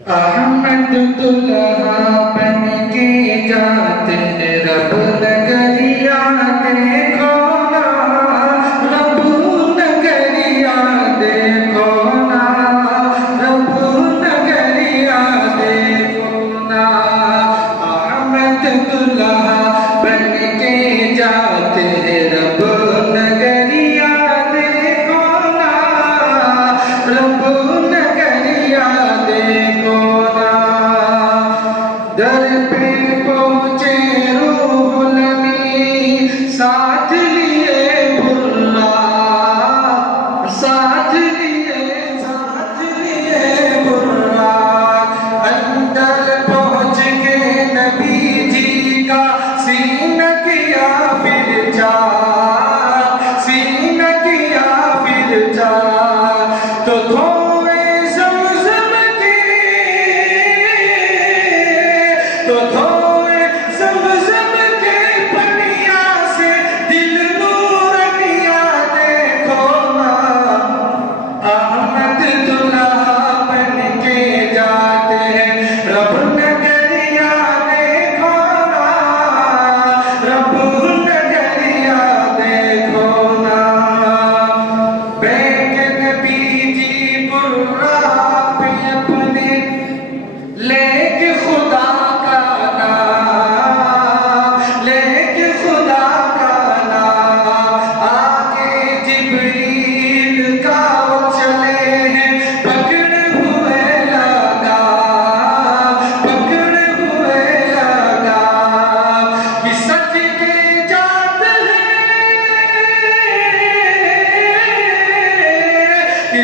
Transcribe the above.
अहमद दुल्हा बन के जाते रब नगरिया देखो ना, रब नगरिया देखो ना, रब नगरिया देखो ना। अहमद दुल्हा बन के जाते रब नगरिया देखो ना, रब नगरिया देखो ना। दर पे पहुँचे रूहुल अमीन, साथ लिए बुर्रा, साथ लिए बुर्रा। अंदर पहुँच के नबी जी का सीना किया फिर चार, सीना किया फिर चार। तो धोए ज़मज़म के, तो धोए ज़मज़म के पनिया से दिल नूरनिया देखो ना। अहमद दुल्हा बन के जाते हैं रब नगरिया देखो ना, रब नगरिया देखो ना। बैठ नबी जी बुर्रा पे अपने लेके खुदा का नाम, लेके खुदा का नाम। आगे जिब्रील का वो चले हैं पकड़े हुए लगा, पकड़े हुए लगा। कि सच के जाते हैं, कि